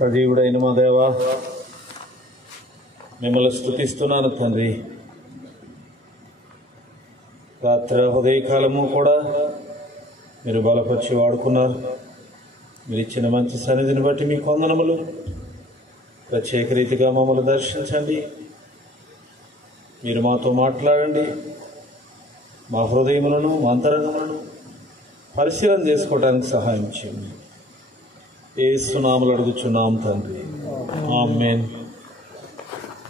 సజీవుడైన మా దేవా, మిమ్మల్ని స్తుతిస్తున్నాను తండ్రి. రాత్రి ఉదయకాలము కూడా మీరు బలపరిచి వాడుకున్నారు. మీరు ఇచ్చిన మంచి సన్నిధిని బట్టి మీకు వందనములు. ప్రత్యేక రీతిగా మమ్మల్ని దర్శించండి, మీరు మాతో మాట్లాడండి. మా హృదయములను మా అంతరంగములను పరిశీలన చేసుకోవడానికి సహాయం చేయండి. యేసు నామములో అడుగుచున్నాం తండ్రి, ఆమేన్.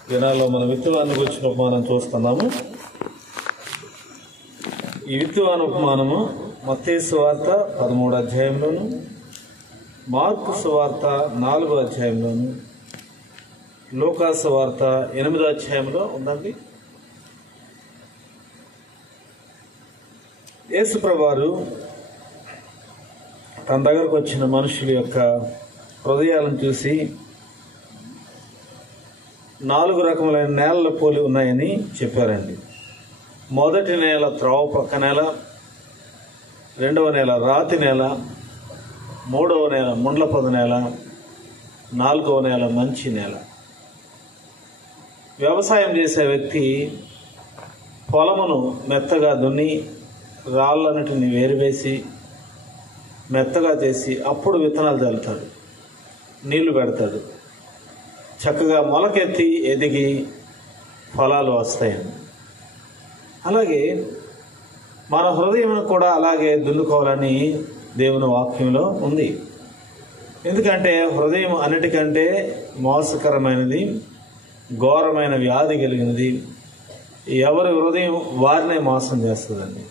దినాల్లో మనం విత్తువాన్ని గురించిన ఉపమానం చూస్తున్నాము. ఈ విత్తువాని ఉపమానము మత్తయి సువార్త 13వ అధ్యాయంలోను, మార్కు సువార్త 4వ అధ్యాయంలోను, లూకా సువార్త 8వ అధ్యాయంలో ఉందండి. యేసు ప్రభువారు తన దగ్గరకు వచ్చిన మనుషుల యొక్క హృదయాలను చూసి 4 రకములైన నేలల పోలి ఉన్నాయని చెప్పారండి. మొదటి నేల త్రోవ పక్క నేల, 2వ నేల రాతి నేల, 3వ నేల ముండ్ల పొద నేల, 4వ నేల మంచి నేల. వ్యవసాయం చేసే వ్యక్తి పొలమును మెత్తగా దున్ని రాళ్ళన్నిటిని వేరువేసి మెత్తగా చేసి అప్పుడు విత్తనాలు చల్లుతాడు, నీళ్లు పెడతాడు. చక్కగా మొలకెత్తి ఎదిగి ఫలాలు వస్తాయని. అలాగే మన హృదయం కూడా అలాగే దున్నుకోవాలని దేవుని వాక్యంలో ఉంది. ఎందుకంటే హృదయం అన్నిటికంటే మోసకరమైనది, ఘోరమైన వ్యాధి కలిగినది. ఎవరి హృదయం వారినే మోసం చేస్తుందండి.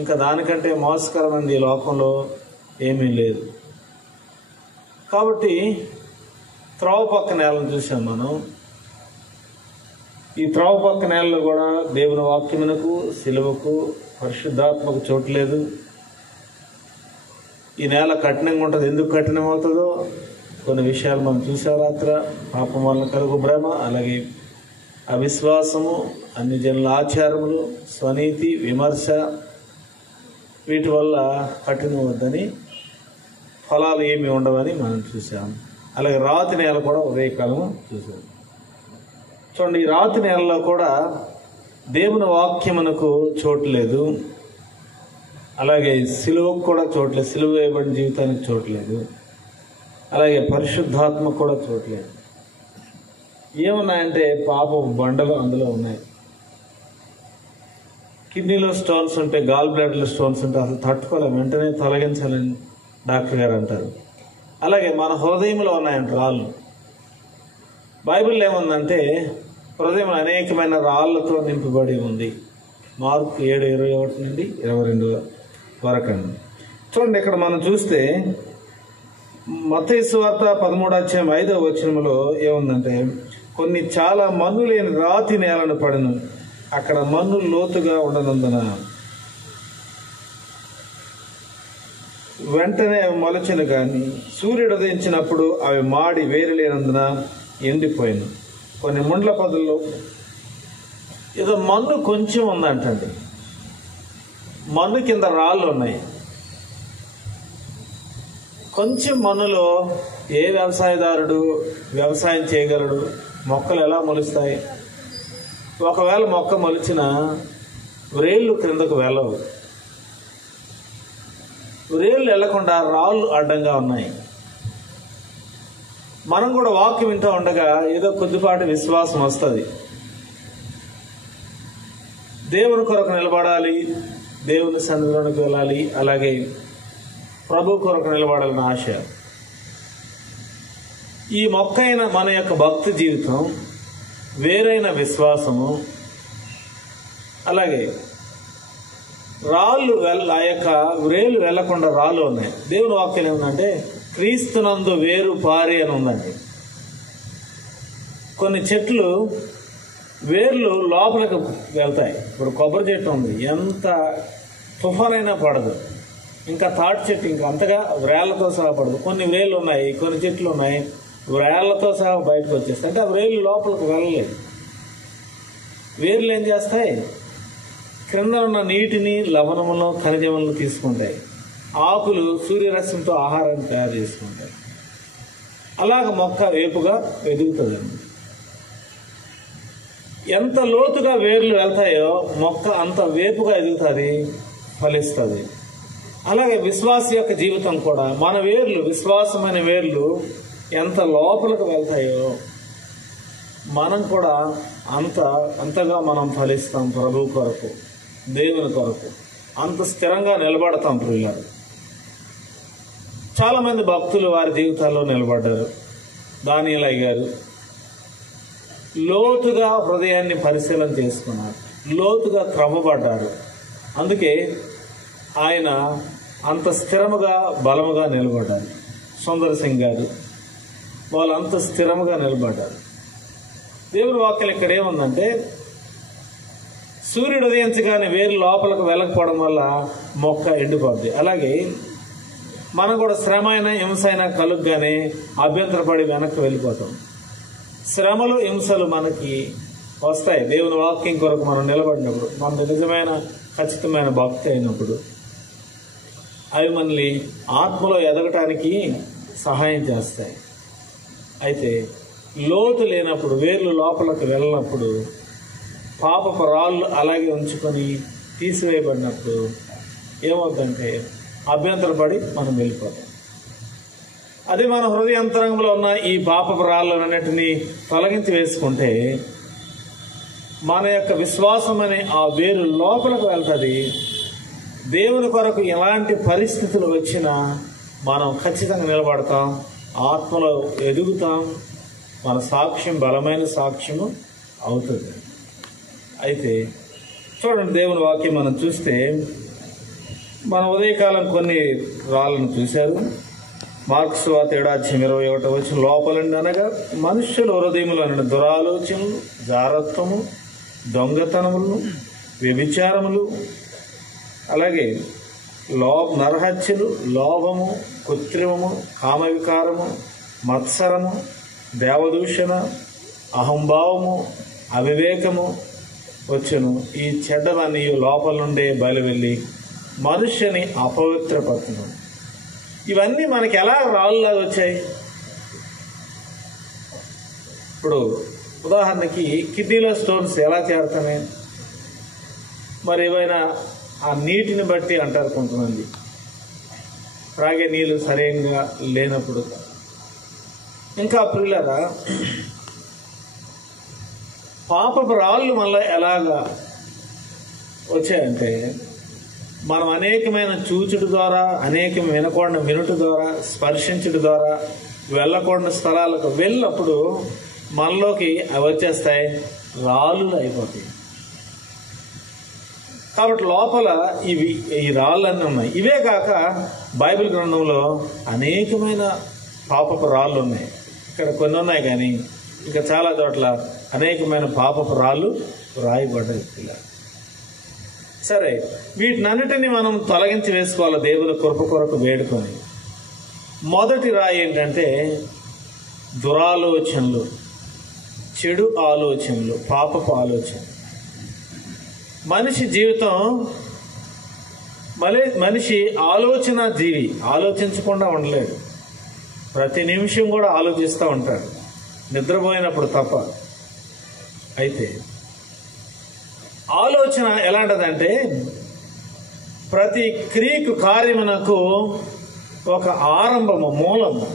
ఇంకా దానికంటే మోసకరమైనది ఈ లోకంలో ఏమీ లేదు. కాబట్టి త్రోవ పక్క నేలను చూసాం మనం. ఈ త్రోవ పక్క నేలలో కూడా దేవుని వాక్యమునకు, శిలువకు, పరిశుద్ధాత్మకు చోటు లేదు. ఈ నేల కఠినంగా ఉంటుంది. ఎందుకు కఠినం అవుతుందో కొన్ని విషయాలు మనం చూసాం. రాత్ర పాపం వలన కలుగు భ్రమ, అలాగే అవిశ్వాసము, అన్ని జనుల ఆచారములు, స్వనీతి, విమర్శ, వీటి వల్ల కఠినం వద్దని, ఫలాలు ఏమి ఉండవని మనం చూసాం. అలాగే రాతి నేల కూడా ఉదయకాలము చూసాం. చూడండి, ఈ రాతి నేలలో కూడా దేవుని వాక్యమునకు చోటు లేదు. అలాగే సిలువకు కూడా చోట్లేదు, సిలువ వేయబడిన జీవితానికి చోట్లేదు. అలాగే పరిశుద్ధాత్మకు కూడా చోట్లేదు. ఏమున్నాయంటే పాపపు బండలు అందులో ఉన్నాయి. కిడ్నీలో స్టోన్స్ ఉంటే, గాల్ బ్లాడర్లో స్టోన్స్ ఉంటే అసలు తట్టుకోలేము, వెంటనే తొలగించాలని డాక్టర్ గారు అంటారు. అలాగే మన హృదయంలో ఉన్నాయంట రాళ్ళు. బైబిల్లో ఏముందంటే హృదయం అనేకమైన రాళ్లతో నింపబడి ఉంది. మార్కు 7:21 నుండి 22 వరకు అండి. చూడండి, ఇక్కడ మనం చూస్తే మత్తయి సువార్త 13వ అధ్యాయం 5వ వచనంలో ఏముందంటే, కొన్ని చాలా మన్ను లేని రాతి నేలను పడను, అక్కడ మన్ను లోతుగా ఉండనందున వెంటనే మొలచెను, కానీ సూర్యుడు ఉదయించినప్పుడు అవి మాడి వేరు లేనందున ఎండిపోయాను. కొన్ని ముండ్ల పొదల్లో ఏదో మన్ను కొంచెం ఉందంటండి. మన్ను కింద రాళ్ళు ఉన్నాయి. కొంచెం మన్నులో ఏ వ్యవసాయదారుడు వ్యవసాయం చేయగలడు? మొక్కలు ఎలా మొలుస్తాయి? ఒకవేళ మొక్క మొలిచిన వ్రేళ్ళు క్రిందకు వెళ్ళవు. వ్రేళ్ళు వెళ్లకుండా రాళ్ళు అడ్డంగా ఉన్నాయి. మనం కూడా వాక్యం వింటూ ఉండగా ఏదో కొద్దిపాటి విశ్వాసం వస్తుంది. దేవుని కొరకు నిలబడాలి, దేవుని సన్నిధిలోనికి వెళ్ళాలి, అలాగే ప్రభు కొరకు నిలబడాలని ఆశ. ఈ మొక్కైన మన యొక్క భక్తి జీవితం, వేరైన విశ్వాసము, అలాగే రాళ్ళు ఆ యొక్క వ్రేలు వెళ్లకుండా రాళ్ళు ఉన్నాయి. దేవుని వాక్యం ఏముందంటే క్రీస్తునందు వేరు పారి అని ఉందండి. కొన్ని చెట్లు వేర్లు లోపలికి వెళ్తాయి. ఇప్పుడు కొబ్బరి చెట్టు ఉంది, ఎంత తుఫానైనా పడదు. ఇంకా తాటి చెట్టు ఇంకా అంతగా వ్రేళ్లతో సహా పడదు. కొన్ని వ్రేళ్ళు ఉన్నాయి, కొన్ని చెట్లు ఉన్నాయి వ్రేళ్లతో సహా బయటకు వచ్చేస్తాయి. అంటే ఆ వ్రేళ్ళు లోపలికి వెళ్ళలేదు. వేర్లు ఏం చేస్తాయి? క్రింద ఉన్న నీటిని, లవణములను, ఖనిజములను తీసుకుంటాయి. ఆకులు సూర్యరశ్మితో ఆహారాన్ని తయారు చేసుకుంటాయి. అలాగ మొక్క వేపుగా ఎదుగుతుందండి. ఎంత లోతుగా వేర్లు వెళ్తాయో మొక్క అంత వేపుగా ఎదుగుతుంది, ఫలిస్తుంది. అలాగే విశ్వాస యొక్క జీవితం కూడా, మన వేర్లు, విశ్వాసమైన వేర్లు ఎంత లోపలికి వెళ్తాయో మనం కూడా అంతగా మనం ఫలిస్తాం. ప్రభు కొరకు, దేవుని కొరకు అంత స్థిరంగా నిలబడతాం. ప్రియులారు, చాలా మంది భక్తులు వారి జీవితాల్లో నిలబడ్డారు. దానియేలు గారు లోతుగా హృదయాన్ని పరిశీలన చేసుకున్నారు, లోతుగా క్రమపడ్డారు. అందుకే ఆయన అంత స్థిరముగా బలముగా నిలబడ్డారు. సుందర్ సింగ్ గారు వాళ్ళు అంత స్థిరముగా నిలబడ్డారు. దేవుని వాక్యం ఇక్కడ ఏముందంటే, సూర్యుడు ఉదయించగానే వేరు లోపలికి వెళ్ళకపోవడం వల్ల మొక్క ఎండిపోద్ది. అలాగే మనం కూడా శ్రమ అయినా హింస అయినా కలుగ్గానే అభ్యంతరపడి వెనక్కి వెళ్ళిపోతాం. శ్రమలు హింసలు మనకి వస్తాయి దేవుని వాక్యం కొరకు మనం నిలబడినప్పుడు, మన నిజమైన ఖచ్చితమైన భక్తి అయినప్పుడు. అవి మనల్ని ఆత్మలో ఎదగటానికి సహాయం చేస్తాయి. అయితే లోతు లేనప్పుడు, వేర్లు లోపలికి వెళ్ళినప్పుడు, పాపపు రాళ్ళు అలాగే ఉంచుకొని తీసివేయబడినప్పుడు ఏమవుతుందంటే అభ్యంతరపడి మనం వెళ్ళిపోతాం. అదే మన హృదయాంతరంగంలో ఉన్న ఈ పాపపు రాళ్ళన్నిటినీ తొలగించి వేసుకుంటే మన యొక్క విశ్వాసం అనే ఆ వేరు లోపలికి వెళ్తుంది. దేవుని కొరకు ఎలాంటి పరిస్థితులు వచ్చినా మనం ఖచ్చితంగా నిలబడతాం, ఆత్మలో ఎదుగుతాం, మన సాక్ష్యం బలమైన సాక్ష్యము అవుతుంది. అయితే చూడండి, దేవుని వాక్యం మనం చూస్తే మన ఉదయకాలం కొన్ని రాళ్ళను చూశారు. మార్కు సువార్త 7:21 లోపలండి అనగా మనుష్యుల హృదయములను దురాలోచనలు, జారత్వము, దొంగతనములు, వ్యభిచారములు, అలాగే నరహత్యలు, లోభము, కృత్రిమము, కామవికారము, మత్సరము, దేవదూషణ, అహంభావము, అవివేకము వచ్చును. ఈ చెడ్డవన్నీ లోపల నుండే బయలువెళ్ళి మనుష్యుని అపవిత్రపరచును. ఇవన్నీ మనకి ఎలా రాళ్ళలాగా వచ్చాయి? ఇప్పుడు ఉదాహరణకి కిడ్నీలో స్టోన్స్ ఎలా చేరుతాయి? మరి ఏమైనా ఆ నీటిని బట్టి అంటారు కొంతమంది, త్రాగే నీళ్ళు సరిగ్గా లేనప్పుడు. ఇంకా ప్రియులారా, పాపపు రాళ్ళు మళ్ళీ ఎలాగా వచ్చాయంటే మనం అనేకమైన చూచుడు ద్వారా, అనేకం వినకూడని వినుట ద్వారా, స్పర్శించుట ద్వారా, వెళ్ళకూడని స్థలాలకు వెళ్ళినప్పుడు మనలోకి అవి వచ్చేస్తాయి, రాళ్ళు అయిపోతాయి. కాబట్టి లోపల ఈ రాళ్ళన్నీ ఉన్నాయి. ఇవే కాక బైబిల్ గ్రంథంలో అనేకమైన పాపపు రాళ్ళు ఉన్నాయి. ఇక్కడ కొన్ని ఉన్నాయి, కానీ ఇంకా చాలా చోట్ల అనేకమైన పాపపు రాళ్ళు రాయబడ్డాయి. సరే, వీటినన్నిటినీ మనం తొలగించి వేసుకోవాలి దేవుని కృప కొరకు వేడుకొని. మొదటి రాయి ఏంటంటే దురాలోచనలు, చెడు ఆలోచనలు, పాపపు ఆలోచనలు. మనిషి జీవితం, మనిషి ఆలోచన జీవి, ఆలోచించకుండా ఉండలేడు. ప్రతి నిమిషం కూడా ఆలోచిస్తూ ఉంటాడు, నిద్రపోయినప్పుడు తప్ప. అయితే ఆలోచన ఎలాంటిదంటే ప్రతి క్రియకు, కార్యమునకు ఒక ఆరంభము, మూలము.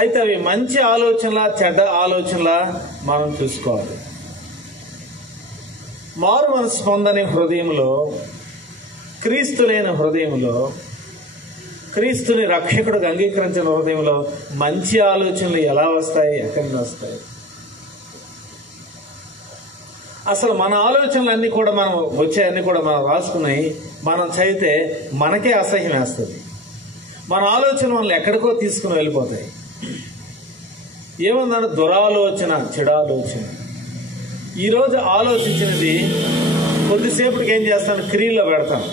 అయితే అవి మంచి ఆలోచనలా చెడ్డ ఆలోచనలా మనం చూసుకోవాలి. మారు మనసు పొందని హృదయంలో, క్రీస్తు లేని హృదయంలో, క్రీస్తుని రక్షకుడిగా అంగీకరించిన హృదయంలో మంచి ఆలోచనలు ఎలా వస్తాయి? ఎక్కడి నుంచి వస్తాయి? అసలు మన ఆలోచనలన్నీ కూడా మనం వచ్చాయన్నీ కూడా మనం రాసుకున్నాయి, మనం చదివితే మనకే అసహ్యం వేస్తుంది. మన ఆలోచన మనల్ని ఎక్కడికో తీసుకుని వెళ్ళిపోతాయి. ఏముందంటే దురాలోచన, చెడాలోచన. ఈరోజు ఆలోచించినది కొద్దిసేపటికి ఏం చేస్తాను, క్రియలో పెడతాం.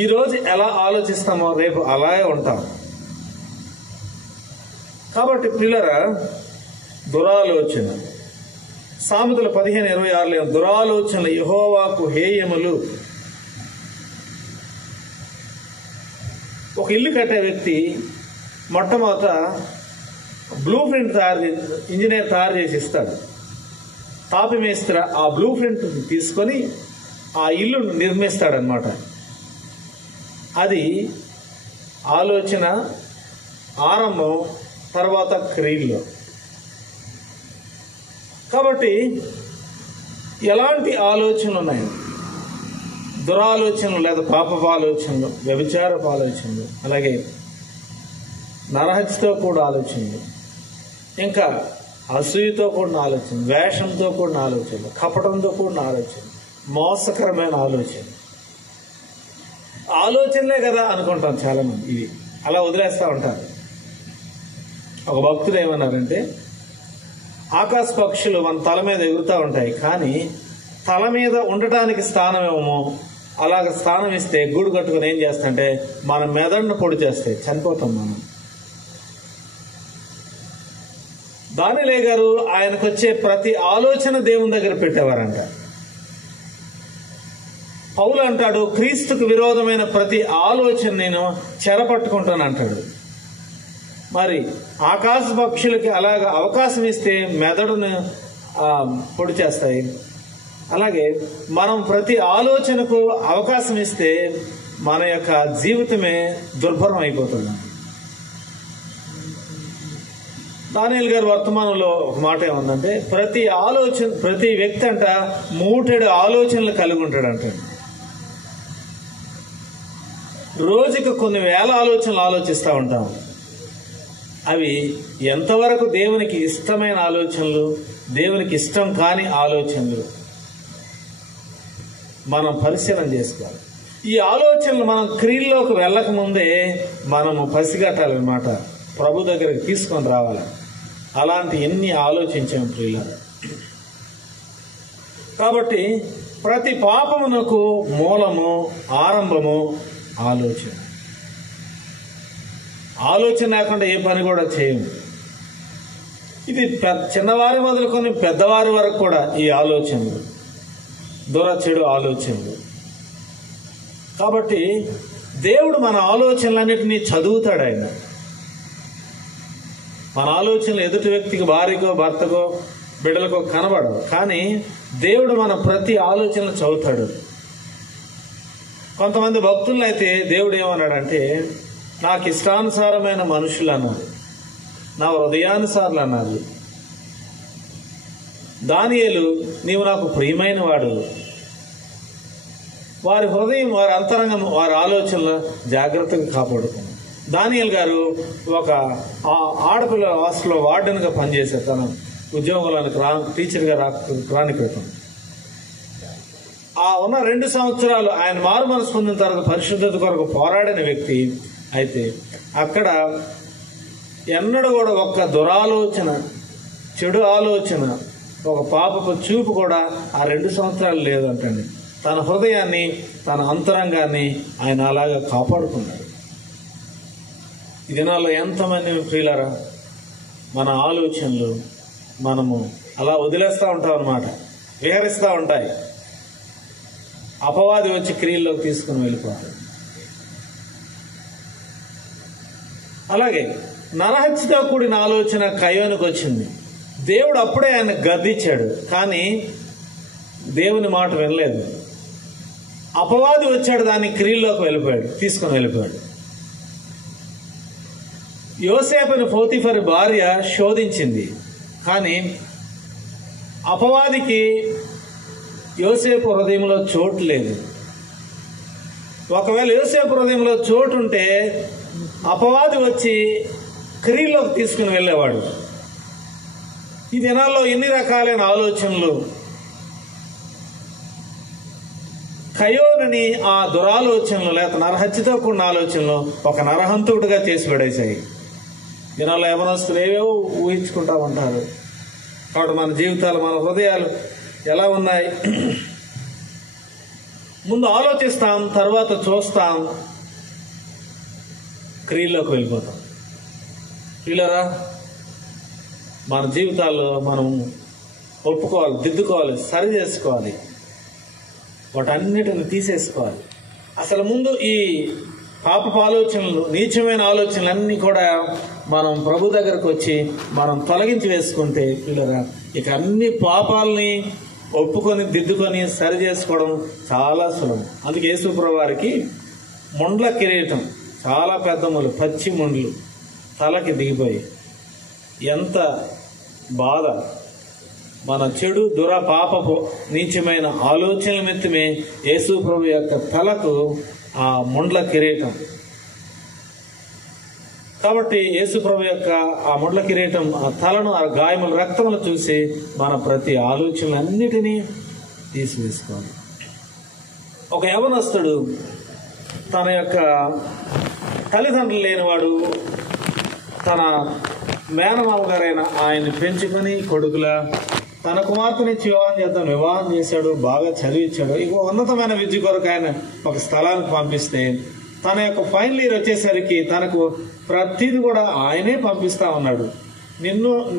ఈరోజు ఎలా ఆలోచిస్తామో రేపు అలాగే ఉంటాం. కాబట్టి పిల్లరా, దురాలోచన. సామెతలు 15:26 దురాలోచనలు యెహోవాకు హేయములు. ఒక ఇల్లు కట్టే వ్యక్తి మొట్టమొదట బ్లూ ప్రింట్ ఇంజనీర్ తయారు చేసి ఇస్తాడు. తాపి మేస్త్రి ఆ బ్లూ ప్రింట్ తీసుకొని ఆ ఇల్లు నిర్మిస్తాడనమాట. అది ఆలోచన ఆరంభం, తర్వాత క్రియల్లో. కాబట్టి ఎలాంటి ఆలోచనలు ఉన్నాయి? దురాలోచనలు లేదా పాపపు ఆలోచనలు, వ్యభిచారపు ఆలోచనలు, అలాగే నరహత్యతో కూడిన ఆలోచనలు, ఇంకా అసూయతో కూడిన ఆలోచన, ద్వేషంతో కూడిన ఆలోచనలు, కపటంతో కూడిన ఆలోచన, మోసకరమైన ఆలోచన. ఆలోచనలే కదా అనుకుంటాం చాలామంది. ఇవి అలా వదిలేస్తూ ఉంటారు. ఒక భక్తుడు ఏమన్నారంటే, ఆకాశ పక్షులు మన తల మీద ఎగురుతూ ఉంటాయి, కానీ తల మీద ఉండటానికి స్థానం ఏమో అలాగ స్థానం ఇస్తే గూడు కట్టుకుని ఏం చేస్తాంటే మన మెదడును పొడి చేస్తాయి, చనిపోతాం మనం. దానియేలు గారు ఆయనకు వచ్చే ప్రతి ఆలోచన దేవుని దగ్గర పెట్టేవారంట. పౌలు అంటాడు, క్రీస్తుకు విరోధమైన ప్రతి ఆలోచన నేను చెరపట్టుకుంటాను అంటాడు. మరి ఆకాశ పక్షులకి అలాగ అవకాశం ఇస్తే మెదడును పొడి చేస్తాయి. అలాగే మనం ప్రతి ఆలోచనకు అవకాశం ఇస్తే మన యొక్క జీవితమే దుర్భరం అయిపోతుంది. దానియేలు గారు వర్తమానంలో ఒక మాట ఏముందంటే, ప్రతి వ్యక్తి అంట 3 ఆలోచనలు కలిగి ఉంటాడు అంటాడు. రోజుకి కొన్ని వేల ఆలోచనలు ఆలోచిస్తూ ఉంటాం. అవి ఎంతవరకు దేవునికి ఇష్టమైన ఆలోచనలు, దేవునికి ఇష్టం కాని ఆలోచనలు మనం పరిశీలన చేసుకోవాలి. ఈ ఆలోచనలు మనం క్రియల్లోకి వెళ్ళక ముందే మనము పసిగట్టాలన్నమాట. ప్రభు దగ్గరికి తీసుకొని రావాలి. అలాంటి ఎన్ని ఆలోచించాము ప్రియులారా. కాబట్టి ప్రతి పాపమునకు మూలము, ఆరంభము ఆలోచన. ఆలోచన లేకుండా ఏ పని కూడా చేయము. ఇది చిన్నవారి మొదలుకొని పెద్దవారి వరకు కూడా ఈ ఆలోచనలు, చెడు ఆలోచనలు. కాబట్టి దేవుడు మన ఆలోచనలన్నిటినీ చదువుతాడు. ఆయన మన ఆలోచనలు ఎదుటి వ్యక్తికి, భార్యకో, భర్తకో, బిడ్డలకో కనబడవు, కానీ దేవుడు మన ప్రతి ఆలోచనలు చదువుతాడు. కొంతమంది భక్తులను అయితే దేవుడు ఏమన్నాడంటే, నాకు ఇష్టానుసారమైన మనుషులు అన్నారు, నా హృదయానుసారులు అన్నారు. దానియేలు, నీవు నాకు ప్రియమైన వాడు. వారి హృదయం, వారి అంతరంగం, వారి ఆలోచనలు జాగ్రత్తగా కాపాడుకున్నాడు. దానియేలు గారు ఒక ఆడపిల్ల హాస్టల్లో వార్డెన్గా పనిచేశారు. తన ఉద్యోగానికి టీచర్గా రాని క్రితం ఉన్న 2 సంవత్సరాలు ఆయన మారు మనసు పొందిన తర్వాత పరిశుద్ధత కొరకు పోరాడిన వ్యక్తి. అయితే అక్కడ ఎన్నడూ కూడా ఒక్క దురాలోచన, చెడు ఆలోచన, ఒక పాపపు చూపు కూడా ఆ 2 సంవత్సరాలు లేదంటండి. తన హృదయాన్ని, తన అంతరంగాన్ని ఆయన అలాగా కాపాడుకున్నాడు. ఈ దినాల్లో ఎంతమంది ప్రియులారా మన ఆలోచనలు మనము అలా వదిలేస్తూ ఉంటాం అన్నమాట, విహరిస్తూ ఉంటాయి. అపవాది వచ్చి క్రియల్లోకి తీసుకుని వెళ్ళిపోతాడు. అలాగే నరహత్యతో కూడిన ఆలోచన కయ్యోనికి వచ్చింది. దేవుడు అప్పుడే ఆయన గద్దించాడు, కానీ దేవుని మాట వినలేదు. అపవాది వచ్చాడు, దాన్ని క్రియల్లోకి తీసుకుని వెళ్ళిపోయాడు. యోసేపుని పోతీఫరు భార్య శోధించింది, కానీ అపవాదికి యోసేపు హృదయంలో చోటు లేదు. ఒకవేళ యోసేపు హృదయంలో చోటు ఉంటే అపవాది వచ్చి క్రియల్లోకి తీసుకుని వెళ్ళేవాడు. ఈ దినాల్లో ఎన్ని రకాలైన ఆలోచనలు కయోనుని ఆ దురాలోచనలు లేక నరహత్యతో కూడిన ఆలోచనలు ఒక నరహంతుడిగా చేసి పడేశాయి. దినాల్లో యవనస్తులు ఏవేవో ఊహించుకుంటా ఉంటారు. కాబట్టి మన జీవితాలు, మన హృదయాలు ఎలా ఉన్నాయి? ముందు ఆలోచిస్తాం, తర్వాత చూస్తాం, క్రియల్లోకి వెళ్ళిపోతాం. పిల్లరా, మన జీవితాల్లో మనం ఒప్పుకోవాలి, దిద్దుకోవాలి, సరి చేసుకోవాలి, వాటన్నిటిని తీసేసుకోవాలి. అసలు ముందు ఈ పాపపు ఆలోచనలు, నీచమైన ఆలోచనలు అన్నీ కూడా మనం ప్రభు దగ్గరకు వచ్చి మనం తొలగించి వేసుకుంటే పిల్లరా, ఇక అన్ని పాపాలని ఒప్పుకొని దిద్దుకొని సరి చేసుకోవడం చాలా సులభం. అందుకే యేసు ప్రభు వారికి ముండ్ల కిరీటం, చాలా పెద్ద ముళ్ళు, పచ్చి ముండ్లు తలకి దిగిపోయి, ఎంత బాధ! మన చెడు పాపపు నీచమైన ఆలోచనల నిమిత్తమే యేసు ప్రభు యొక్క తలకు ఆ ముండ్ల కిరీటం. కాబట్టి యేసు ప్రభు యొక్క ఆ ముండ్ల కిరీటం, ఆ తలను, ఆ గాయముల రక్తములు చూసి మన ప్రతి ఆలోచనలన్నిటినీ తీసివేసుకోవాలి. ఒక యవనస్తుడు తన యొక్క తల్లిదండ్రులు లేనివాడు తన మేనమామ గారైన ఆయన్ని పెంచుకొని కొడుకుల తన కుమార్తెనిచ్చి వివాహం చేశాడు, బాగా చదివించాడు. ఇక ఉన్నతమైన విద్య కొరకు ఆయన ఒక స్థలానికి పంపిస్తే తన యొక్క ఫైనల్ ఇయర్ వచ్చేసరికి తనకు ప్రతిది కూడా ఆయనే పంపిస్తా ఉన్నాడు.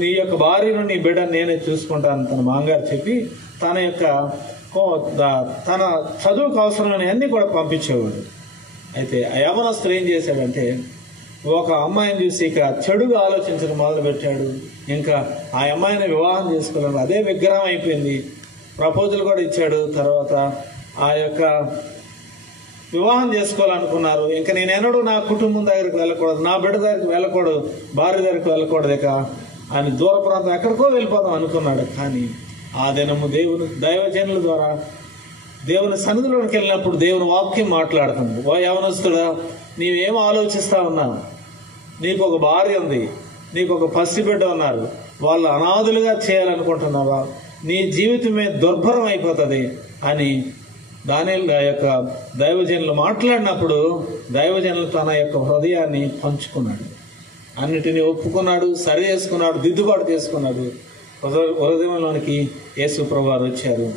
నీ యొక్క భార్యను, నీ బిడ్డను నేనే చూసుకుంటాను తన మామగారు చెప్పి తన చదువుకు అవసరమైన అన్ని కూడా పంపించేవాడు. అయితే ఆ యవనస్తుడు ఏం చేశాడంటే ఒక అమ్మాయిని చూసి ఇక చెడుగా ఆలోచించడం మొదలు పెట్టాడు. ఇంకా ఆ అమ్మాయిని వివాహం చేసుకోలేడు, అదే విగ్రహం అయిపోయింది. ప్రపోజల్ కూడా ఇచ్చాడు. తర్వాత ఆ యొక్క వివాహం చేసుకోవాలనుకున్నారు. ఇంకా నేనెన్నడూ నా కుటుంబం దగ్గరికి వెళ్ళకూడదు, నా బిడ్డ దగ్గరికి వెళ్ళకూడదు, భార్య దగ్గరికి వెళ్ళకూడదు, ఇక ఆయన దూర ప్రాంతం ఎక్కడికో వెళ్ళిపోదాం అనుకున్నాడు. కానీ ఆ దినము దైవజనుల ద్వారా దేవుని సన్నిధిలోకి వెళ్ళినప్పుడు దేవుని వాక్యం మాట్లాడుతుంది. ఓ యవనస్తుడా, నీవేం ఆలోచిస్తా ఉన్నావు? నీకు ఒక భార్య ఉంది, నీకు ఒక పసిబిడ్డ ఉన్నారు, వాళ్ళు అనాథులుగా చేయాలనుకుంటున్నావా? నీ జీవితమే దుర్భరం అయిపోతుంది అని దానియేలు ఆ యొక్క దైవజనులు మాట్లాడినప్పుడు దైవజనులు తన యొక్క హృదయాన్ని పంచుకున్నాడు, అన్నిటినీ ఒప్పుకున్నాడు, సరి చేసుకున్నాడు, దిద్దుబాటు చేసుకున్నాడు. హృదయంలోనికి యేసు ప్రభువు వారు వచ్చారు.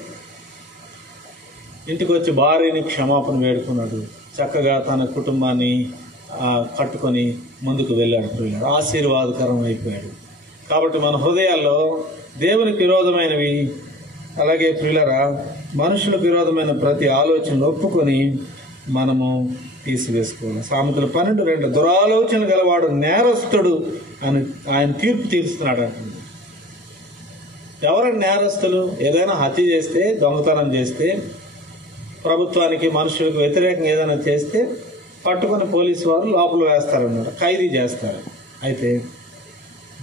ఇంటికి వచ్చి భార్యని క్షమాపణ వేడుకున్నాడు. చక్కగా తన కుటుంబాన్ని కట్టుకొని ముందుకు వెళ్ళాడు. ఆశీర్వాదకరం అయిపోయాడు. కాబట్టి మన హృదయాల్లో దేవునికి విరోధమైనవి, అలాగే ప్రియులరా మనుషులకు విరోధమైన ప్రతి ఆలోచనలు ఒప్పుకొని మనము తీసివేసుకోవాలి. సామెతలు 12:2 దురాలోచనలు గలవాడు నేరస్తుడు అని ఆయన తీర్పు తీరుస్తున్నాడు అంటుంది. ఎవరైనా నేరస్తులు? ఏదైనా హత్య చేస్తే, దొంగతనం చేస్తే, ప్రభుత్వానికి మనుషులకు వ్యతిరేకంగా ఏదైనా చేస్తే పట్టుకొని పోలీసు వారు లోపల వేస్తారన్నమాట, ఖైదీ చేస్తారు. అయితే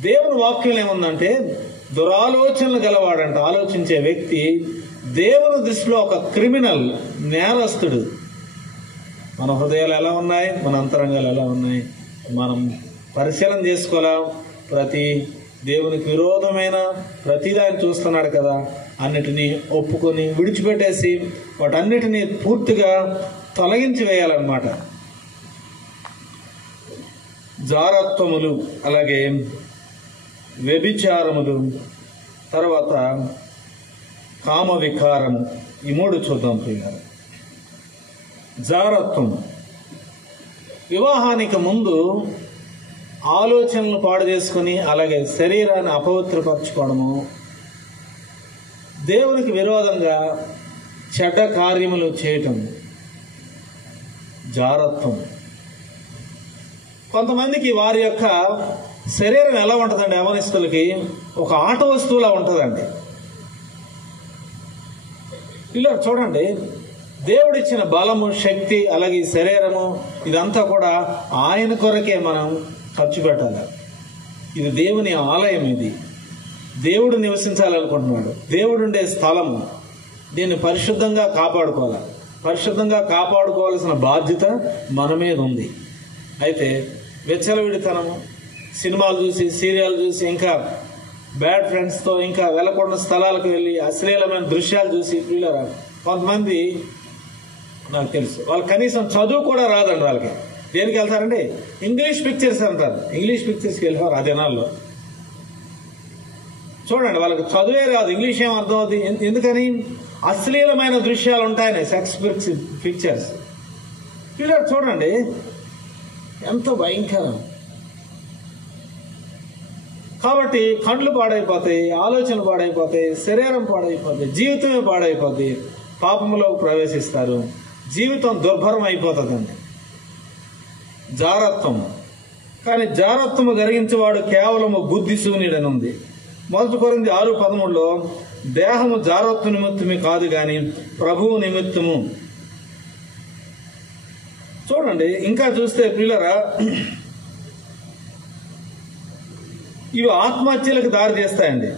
దేవుని వాక్యం ఏముందంటే దురాలోచనలు గలవాడంట. ఆలోచించే వ్యక్తి దేవుని దృష్టిలో ఒక క్రిమినల్, నేరస్తుడు. మన హృదయాలు ఎలా ఉన్నాయి, మన అంతరంగాలు ఎలా ఉన్నాయి, మనం పరిశీలన చేసుకోవాలా. ప్రతి దేవునికి విరోధమైన ప్రతిదాన్ని చూస్తున్నాడు కదా, అన్నిటినీ ఒప్పుకొని విడిచిపెట్టేసి వాటన్నిటినీ పూర్తిగా తొలగించి వేయాలన్నమాట. జారత్వములు, అలాగే వ్యభిచారములు, తర్వాత కామ వికారము, ఈ 3 చూద్దాం ప్రియులారా. జారత్వం, వివాహానికి ముందు ఆలోచనలు పాడు చేసుకుని అలాగే శరీరాన్ని అపవిత్రపరచుకోవడము, దేవునికి విరోధంగా చెడ్డ కార్యములు చేయటం జారత్వం. కొంతమందికి వారి యొక్క శరీరం ఎలా ఉంటుందండి? యవనస్తులకి ఒక ఆట వస్తువులా ఉంటుందండి. ఇలా చూడండి, దేవుడిచ్చిన బలము, శక్తి, అలాగే ఈ శరీరము, ఇదంతా కూడా ఆయన కొరకే మనం ఖర్చు పెట్టాలి. ఇది దేవుని ఆలయం, ఇది దేవుడు నివసించాలనుకుంటున్నాడు, దేవుడు ఉండే స్థలము. దీన్ని పరిశుద్ధంగా కాపాడుకోవాలి. పరిశుద్ధంగా కాపాడుకోవాల్సిన బాధ్యత మన మీద ఉంది. అయితే వెచ్చలవిడితనము, సినిమాలు చూసి, సీరియల్ చూసి, ఇంకా బ్యాడ్ ఫ్రెండ్స్తో ఇంకా వెళ్ళకూడని స్థలాలకు వెళ్ళి అశ్లీలమైన దృశ్యాలు చూసి పిల్లరా కొంతమంది నాకు తెలుసు, వాళ్ళు కనీసం చదువు కూడా రాదండి వాళ్ళకి. దేనికి వెళ్తారంటే ఇంగ్లీష్ పిక్చర్స్ అంటారు. ఇంగ్లీష్ పిక్చర్స్కి వెళ్ళిపోరు ఆ దినాల్లో. చూడండి, వాళ్ళకి చదువే రాదు, ఇంగ్లీష్ ఏం అర్థం అవుతుంది. ఎందుకని? అశ్లీలమైన దృశ్యాలు ఉంటాయని, సెక్స్ పిక్చర్స్. పిల్లలు చూడండి ఎంత భయంకరం. కాబట్టి కళ్ళు పాడైపోతాయి, ఆలోచనలు పాడైపోతాయి, శరీరం పాడైపోతాయి, జీవితమే పాడైపోతాయి. పాపంలో ప్రవేశిస్తారు, జీవితం దుర్భరం అయిపోతుందండి. జారత్వము. కానీ జారత్వము జరిగించేవాడు కేవలము బుద్ధి శూన్యుడని ఉంది. 1 కొరింథీ 6:13 దేహము జారత్వ నిమిత్తమే కాదు గాని ప్రభువు నిమిత్తము. చూడండి, ఇంకా చూస్తే ప్రియులారా, ఇవి ఆత్మహత్యలకు దారి తీస్తాయండి.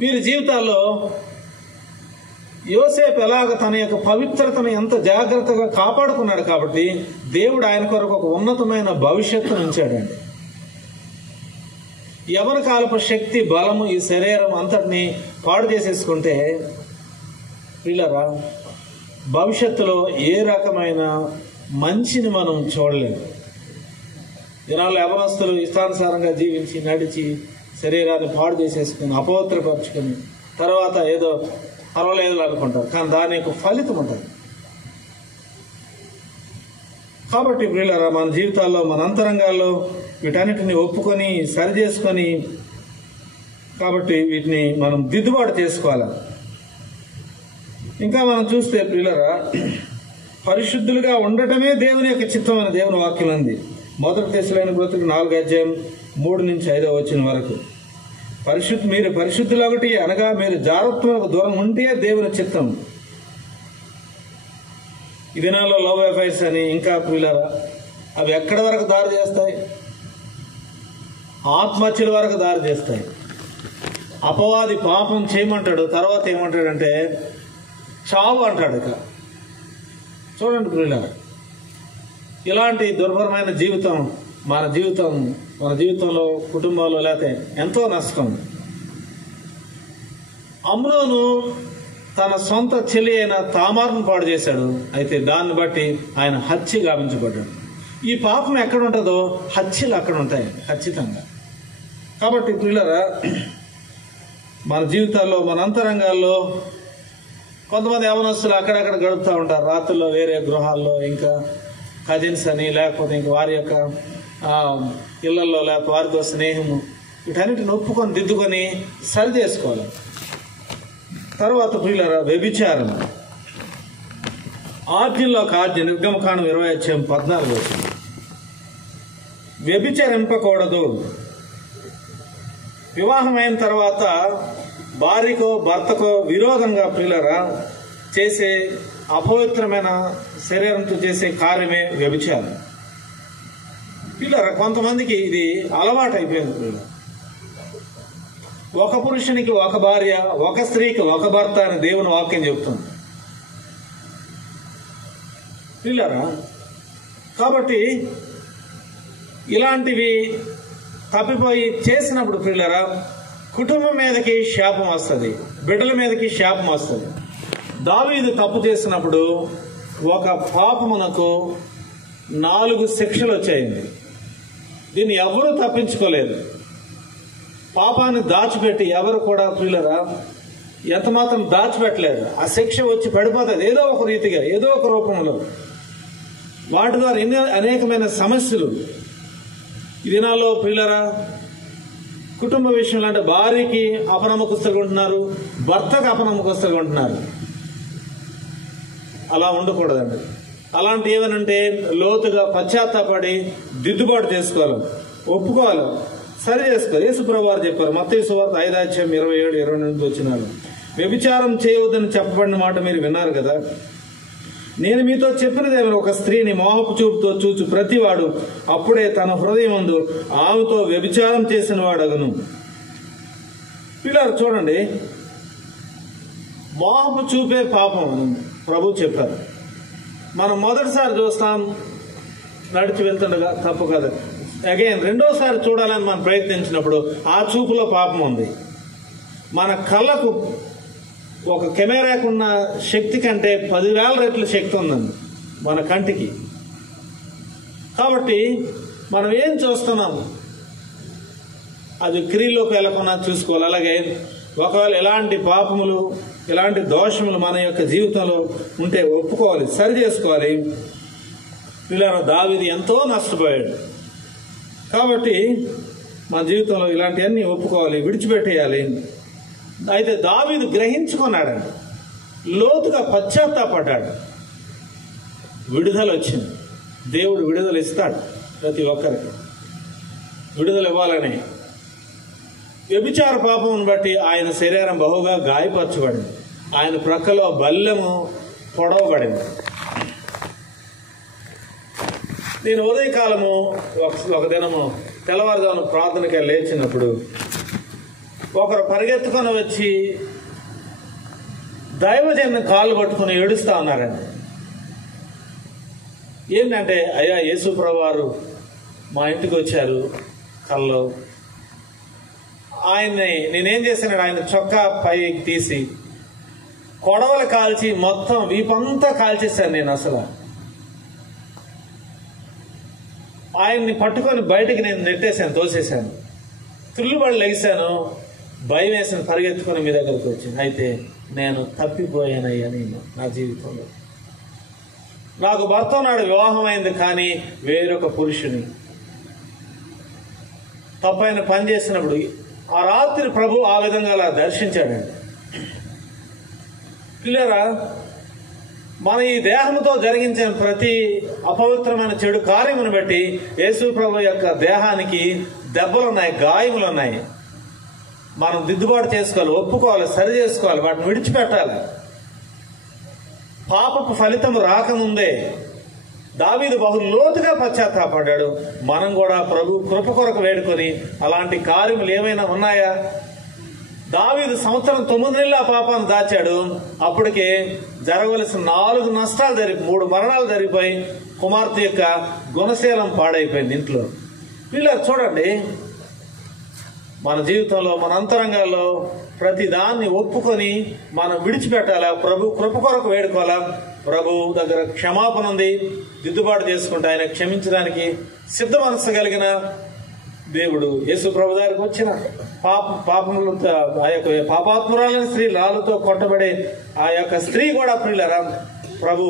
వీరి జీవితాల్లో యోసేపు ఎలాగ తన యొక్క పవిత్రతను ఎంత జాగ్రత్తగా కాపాడుకున్నాడు కాబట్టి దేవుడు ఆయన కొరకు ఒక ఉన్నతమైన భవిష్యత్తును ఉంచాడండి. యవన కాలపు శక్తి, బలము, ఈ శరీరం అంతటిని పాడు చేసేసుకుంటే పిల్లరా భవిష్యత్తులో ఏ రకమైన మంచిని మనం చూడలేము. దినాల్లో యవనస్తులు ఇష్టానుసారంగా జీవించి నడిచి శరీరాన్ని పాడు చేసేసుకుని అపవిత్రపరుచుకొని తర్వాత ఏదో పర్వాలేదు అనుకుంటారు, కానీ దాని యొక్క ఫలితం ఉంటుంది. కాబట్టి ప్రియులారా, మన జీవితాల్లో, మన అంతరంగాల్లో వీటన్నిటిని ఒప్పుకొని సరి చేసుకొని, కాబట్టి వీటిని మనం దిద్దుబాటు చేసుకోవాలి. ఇంకా మనం చూస్తే ప్రియులారా, పరిశుద్ధులుగా ఉండటమే దేవుని యొక్క చిత్తం అని దేవుని వాక్యం ఉంది. 1 తెస్సలోనికైయులకు 4:3-5 వరకు మీరు పరిశుద్ధులు ఒకటి అనగా మీరు జారత్వములకు దూరం ఉంటే దేవుని చిత్తం. ఈ దినాల్లో లవ్ అఫైర్స్ అని ఇంకా ప్రియులారా, అవి ఎక్కడి వరకు దారి చేస్తాయి? ఆత్మహత్యల వరకు దారి చేస్తాయి. అపవాది పాపం చేయమంటాడు, తర్వాత ఏమంటాడంటే చావు అంటాడు. ఇక చూడండి ప్రియులారా, ఇలాంటి దుర్భరమైన జీవితం మన జీవితంలో, కుటుంబాల్లో లేకపోతే ఎంతో నష్టం. అమ్నోను తన సొంత చెల్లి అయిన తామారును పాడు చేశాడు. అయితే దాన్ని బట్టి ఆయన హత్య గావించబడ్డాడు. ఈ పాపం ఎక్కడ ఉంటుందో హత్యలు అక్కడ ఉంటాయి ఖచ్చితంగా. కాబట్టి ప్రియులారా, మన జీవితాల్లో, మన అంతరంగాల్లో కొంతమంది యవనస్తులు అక్కడక్కడ గడుపుతూ ఉంటారు. రాత్రుల్లో వేరే గృహాల్లో, ఇంకా కజిన్స్ అని, లేకపోతే ఇంకా వారి యొక్క ఇళ్లలో, లేకపోతే వారితో స్నేహము, వీటన్నిటిని ఒప్పుకొని దిద్దుకొని సరి చేసుకోవాలి. తర్వాత ప్రియులారా, వ్యభిచారం. ఆజ్ఞల్లో ఒక ఆజ్ఞ, నిర్గమకాండం 20:14 వ్యభిచరింపకూడదు. వివాహమైన తర్వాత భార్యకో భర్తకో విరోధంగా ప్రియులారా చేసే అపవిత్రమైన శరీరంతో చేసే కార్యమే వ్యభిచారం. పిల్లరా, కొంతమందికి ఇది అలవాటు అయిపోయింది. పిల్లలు, ఒక పురుషునికి ఒక భార్య, ఒక స్త్రీకి ఒక భర్త అని దేవుని వాక్యం చెబుతుంది. పిల్లరా, కాబట్టి ఇలాంటివి తప్పిపోయి చేసినప్పుడు పిల్లరా కుటుంబం మీదకి శాపం వస్తుంది, బిడ్డల మీదకి శాపం వస్తుంది. దావీదు తప్పు చేసినప్పుడు ఒక పాపమునకు 4 శిక్షలు వచ్చాయండి. దీన్ని ఎవరూ తప్పించుకోలేదు. పాపాన్ని దాచిపెట్టి ఎవరు కూడా ప్రియులరా ఎంత మాత్రం దాచిపెట్టలేదు. ఆ శిక్ష వచ్చి పడిపోతుంది ఏదో ఒక రీతిగా, ఏదో ఒక రూపంలో. వాటి ద్వారా అనేకమైన సమస్యలు ఈ దినాల్లో ప్రియులరా కుటుంబ విషయంలో అంటే భార్యకి అపనమ్మకస్తులుగా ఉంటున్నారు, భర్తకు అపనమ్మకస్తులుగా ఉంటున్నారు. అలా ఉండకూడదండి. అలాంటి ఏమనంటే లోతుగా పశ్చాత్తాపడి దిద్దుబాటు చేసుకోవాలి, ఒప్పుకోవాలి, సరి చేసుకోవాలి. యేసుప్రభువు వారు చెప్పారు, మత్తయి సువార్త 5:27-28 వ్యభిచారం చేయవద్దని చెప్పబడిన మాట మీరు విన్నారు కదా. నేను మీతో చెప్పినదేమైనా, ఒక స్త్రీని మోహపు చూపుతో చూచు ప్రతివాడు అప్పుడే తన హృదయమందు ఆమెతో వ్యభిచారం చేసిన వాడగును. పిల్లలు చూడండి, మోహపు చూపే పాపం అని ప్రభు చెప్పారు. మనం మొదటిసారి చూస్తాం, నడిచి వెళ్తుండగా తప్పు కదా. అగైన్ రెండోసారి చూడాలని మనం ప్రయత్నించినప్పుడు ఆ చూపులో పాపం ఉంది. మన కళ్ళకు ఒక కెమెరాకున్న శక్తి కంటే 10,000 రెట్ల శక్తి ఉందండి మన కంటికి. కాబట్టి మనం ఏం చూస్తున్నాము అది క్రియలోకి వెళ్ళకుండా చూసుకోవాలి. అలాగే ఒకవేళ ఎలాంటి పాపములు, ఎలాంటి దోషములు మన యొక్క జీవితంలో ఉంటే ఒప్పుకోవాలి, సరి చేసుకోవాలి. ఇలా దావీదు ఎంతో నష్టపోయాడు. కాబట్టి మన జీవితంలో ఇలాంటివన్నీ ఒప్పుకోవాలి, విడిచిపెట్టేయాలి. అయితే దావీదు గ్రహించుకున్నాడండి. లోతుగా పశ్చాత్తాపడ్డాడు. విడుదల వచ్చింది. దేవుడు విడుదల ఇస్తాడు. ప్రతి ఒక్కరికి విడుదల ఇవ్వాలని. వ్యభిచార పాపమును బట్టి ఆయన శరీరం బహుగా గాయపరచబడింది. ఆయన ప్రక్కలో బల్లెము పొడవబడింది. నేను ఉదయకాలము ఒక దినము తెల్లవారుజామున ప్రార్థనకి లేచినప్పుడు ఒకరు పరిగెత్తుకొని వచ్చి దైవజన్ని కాళ్ళు పట్టుకుని ఏడుస్తా ఉన్నారండి. ఏంటంటే, అయ్యా యేసు ప్రభు వారు మా ఇంటికి వచ్చారు కల్లో. ఆయన్ని నేనేం చేశాను, ఆయన చొక్కా పైకి తీసి కొడవలు కాల్చి మొత్తం వీపంతా కాల్చేశాను. నేను అసలు ఆయన్ని పట్టుకొని బయటికి నేను నెట్టేశాను, తోసేశాను. తుల్లుబడి లెగిశాను, భయం వేసిన, పరిగెత్తుకొని మీ దగ్గరకు వచ్చింది. అయితే నేను తప్పిపోయానయ్యా. నేను నా జీవితంలో నాకు భర్త నాడు వివాహం అయింది, కానీ వేరొక పురుషుని తప్పైన పని చేసినప్పుడు ఆ రాత్రి ప్రభు ఆ విధంగా అలా దర్శించాడండి. పిల్లరా, మన ఈ దేహంతో జరిగించిన ప్రతి అపవిత్రమైన చెడు కార్యమును బట్టి యేసు ప్రభు యొక్క దేహానికి దెబ్బలున్నాయి, గాయములున్నాయి. మనం దిద్దుబాటు చేసుకోవాలి, ఒప్పుకోవాలి, సరి చేసుకోవాలి, వాటిని విడిచిపెట్టాలి. పాపపు ఫలితం రాకముందే దావీదు బహు లోతుగా పశ్చాత్తాపడ్డాడు. మనం కూడా ప్రభు కృప కొరకు వేడుకొని అలాంటి కార్యములు ఏమైనా ఉన్నాయా? దావీదు సంవత్సరం 9 నెలలు ఆ పాపాన్ని దాచాడు. అప్పటికే జరగవలసిన 4 నష్టాలు 3 మరణాలు జరిగిపోయి కుమార్తె యొక్క గుణశీలం పాడైపోయింది ఇంట్లో. వీళ్ళ చూడండి, మన జీవితంలో మన అంతరంగాల్లో ప్రతి దాన్ని ఒప్పుకొని మనం విడిచిపెట్టాలా, ప్రభు కృప కొరకు వేడుకోవాలా. ప్రభు దగ్గర క్షమాపణ ఉంది, దిద్దుబాటు చేసుకుంటే ఆయన క్షమించడానికి సిద్ధ మనస్సు కలిగిన దేవుడు. యేసు ప్రభు దగ్గరకు వచ్చిన పాపములు ఆ యొక్క పాపాత్మురాలైన స్త్రీ లాలుతో కొట్టబడే ఆ యొక్క స్త్రీ కూడా ప్రియులరా, ప్రభు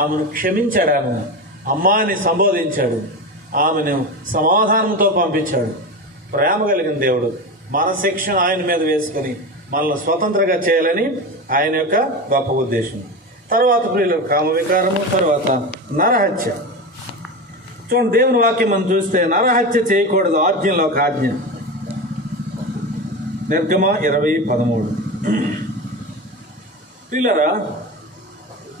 ఆమెను క్షమించాడు, ఆమె అమ్మాని సంబోధించాడు, ఆమెను సమాధానంతో పంపించాడు. ప్రేమ కలిగిన దేవుడు మన శిక్షను ఆయన మీద వేసుకుని మనల్ని స్వతంత్రంగా చేయాలని ఆయన యొక్క గొప్ప ఉద్దేశం. తర్వాత ప్రియులకు కామవికారము, తర్వాత నరహత్య. చూడండి, దేవుని వాక్యం మనం చూస్తే నరహత్య చేయకూడదు, ఆజ్ఞలో ఒక ఆజ్ఞ. నిర్గమ 20:13. ప్రియులారా,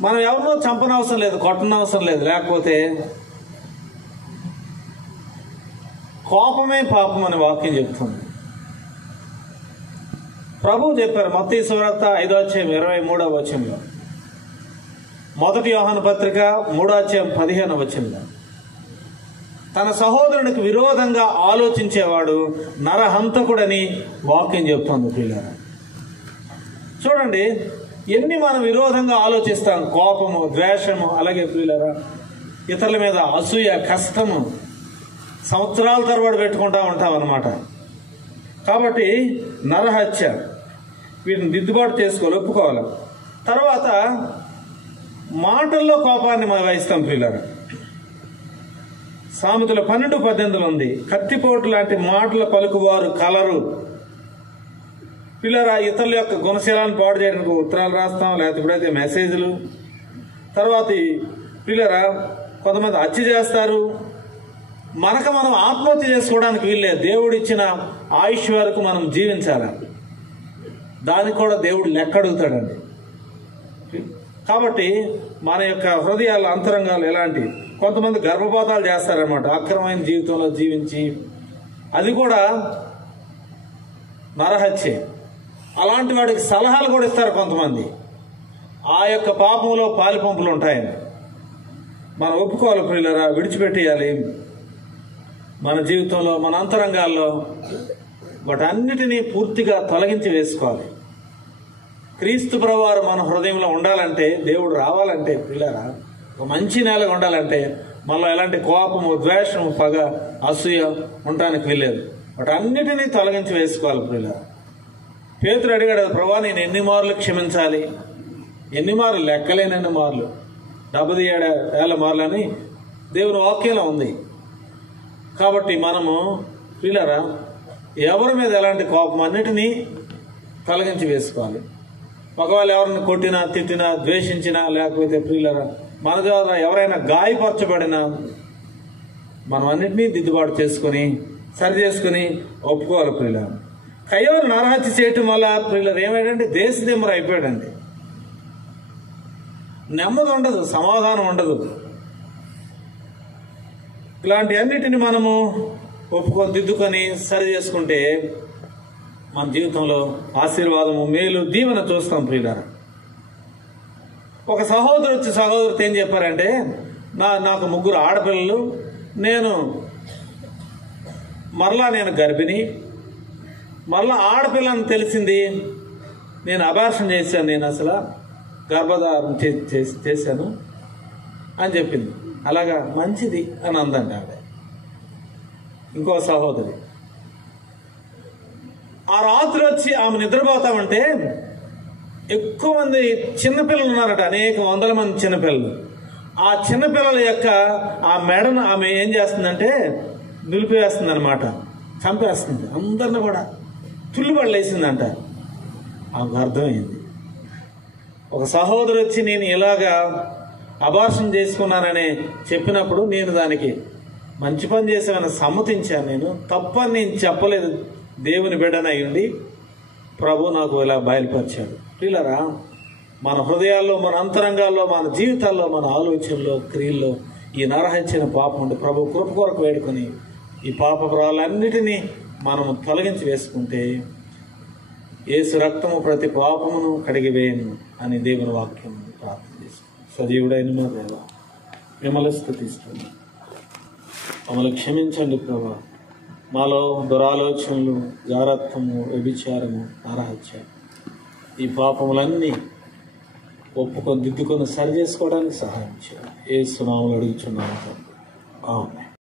మనం ఎవరినో చంపనవసరం లేదు, కొట్టనవసరం లేదు. లేకపోతే కోపమే పాపం అని వాక్యం చెప్తుంది. ప్రభువు చెప్పారు మత్తయి సువార్త 5:23 మొదటి యోహాను పత్రిక 3:15 తన సహోదరునికి విరోధంగా ఆలోచించేవాడు నరహంతకుడని వాక్యం చెప్తుంది. పిల్లరా, చూడండి, ఎన్ని మనం విరోధంగా ఆలోచిస్తాం. కోపము, ద్వేషము, అలాగే పిల్లరా ఇతరుల మీద అసూయ, కష్టము సంవత్సరాల తరబడి పెట్టుకుంటా ఉంటాం అన్నమాట. కాబట్టి నరహత్య, వీటిని దిద్దుబాటు చేసుకోవాలి, ఒప్పుకోవాలి. తర్వాత మాటల్లో కోపాన్ని మనం వహిస్తాం. పిల్లరా, సామెతలు 12:18 ఉంది, కత్తిపోటు లాంటి మాటల పలుకువారు కలరు. పిల్లరా, ఇతరుల యొక్క గుణశీలాన్ని పాడు చేయడానికి ఉత్తరాలు రాస్తాం, లేకపోతే ఇప్పుడైతే మెసేజ్లు. తర్వాత పిల్లరా, కొంతమంది హత్య చేస్తారు. మనకు మనం ఆత్మహత్య చేసుకోవడానికి వీల్లేదు. దేవుడు ఇచ్చిన ఆయుష్ వరకు మనం జీవించాలి. దానికి కూడా దేవుడు లెక్క అడుగుతాడండి. కాబట్టి మన యొక్క హృదయాల అంతరంగాలు ఎలాంటి, కొంతమంది గర్భపాతాలు చేస్తారనమాట, అక్రమమైన జీవితంలో జీవించి, అది కూడా నరహత్యే. అలాంటి వాడికి సలహాలు కూడా ఇస్తారు కొంతమంది. ఆ యొక్క పాపంలో పాలిపంపులు ఉంటాయని మనం ఒప్పుకోవాలి. ప్రియులరా, విడిచిపెట్టేయాలి. మన జీవితంలో మన అంతరంగాల్లో వాటన్నిటినీ పూర్తిగా తొలగించి వేసుకోవాలి. క్రీస్తు ప్రభువారు మన హృదయంలో ఉండాలంటే, దేవుడు రావాలంటే, పిల్లరా ఒక మంచి నేలగా ఉండాలంటే మనలో ఎలాంటి కోపము, ద్వేషము, పగ, అసూయ ఉండడానికి వీల్లేదు. వాటన్నిటినీ తొలగించి వేసుకోవాలి. పిల్లరా, పేతురు అడిగాడు, ప్రభువా నేను ఎన్ని మార్లు క్షమించాలి? ఎన్ని మార్లు? లెక్కలేనన్ని మార్లు, 77,000 మార్లు అని దేవుని వాక్యంలో ఉంది. కాబట్టి మనము పిల్లరా ఎవరి మీద ఎలాంటి కోపం అన్నిటినీ తొలగించి వేసుకోవాలి. ఒకవేళ ఎవరిని కొట్టినా, తిట్టినా, ద్వేషించినా, లేకపోతే ప్రియులరా మన ద్వారా ఎవరైనా గాయపరచబడినా మనం అన్నింటినీ దిద్దుబాటు చేసుకుని సరి చేసుకుని ఒప్పుకోవాలి ప్రియులరా. కయ్యోను నరహత్య చేయటం వల్ల ప్రియులరు ఏమైందంటే దేశదిమ్మర అయిపోయాడండి. నెమ్మది ఉండదు, సమాధానం ఉండదు. ఇలాంటి అన్నిటిని మనము ఒప్పుకొని దిద్దుకొని సరి చేసుకుంటే మన జీవితంలో ఆశీర్వాదము, మేలు, దీవెన చూస్తాం ప్రియులారా. ఒక సహోదరితో ఏం చెప్పారంటే, నాకు 3 ఆడపిల్లలు, నేను గర్భిణి, మరలా ఆడపిల్లని తెలిసింది, నేను అబార్షన్ చేశాను, నేను అసలు గర్భధారణ చేశాను అని చెప్పింది. అలాగా మంచిది అని అందండి ఆవిడ. ఇంకో సహోదరి ఆ రాత్రి వచ్చి ఆమె నిద్రపోతామంటే ఎక్కువ మంది చిన్నపిల్లలు ఉన్నారట, అనేక వందల మంది చిన్నపిల్లలు. ఆ చిన్నపిల్లల యొక్క ఆ మెడను ఆమె ఏం చేస్తుందంటే నిలిపివేస్తుంది అనమాట, చంపేస్తుంది. అందరిని కూడా తుల్లిబడలేసిందంట. ఆమెకు అర్థమైంది. ఒక సహోదరు వచ్చి నేను ఇలాగా అబార్షన్ చేసుకున్నానని చెప్పినప్పుడు నేను దానికి మంచి పని చేసామని సమ్మతించాను. నేను తప్పని నేను చెప్పలేదు. దేవుని బిడ్డనై ఉండి ప్రభు నాకు ఇలా బయలుపరిచాడు. ప్రియులారా, మన హృదయాల్లో, మన అంతరంగాల్లో, మన జీవితాల్లో, మన ఆలోచనలో, క్రియల్లో ఈ నరహత్యన పాపం ఉండి ప్రభు కృప కొరకు వేడుకొని ఈ పాపపురాలన్నిటినీ మనము తొలగించి వేసుకుంటే యేసు రక్తము ప్రతి పాపమును కడిగివేయను అని దేవుని వాక్యం ప్రార్థన చేస్తాం. సజీవుడైన మా దేవా, మిమ్మల్ని స్తుతిస్తున్నాం. మమ్మల్ని క్షమించండి ప్రభా. మాలో దురాలోచనలు, జారత్వము, వ్యభిచారము, నరహత్య ఈ పాపములన్నీ ఒప్పుకొని దిద్దుకొని సరి చేసుకోవడానికి సహాయం చేయాలి. యేసు నామములో అడుగుచున్నాము. ఆమేన్.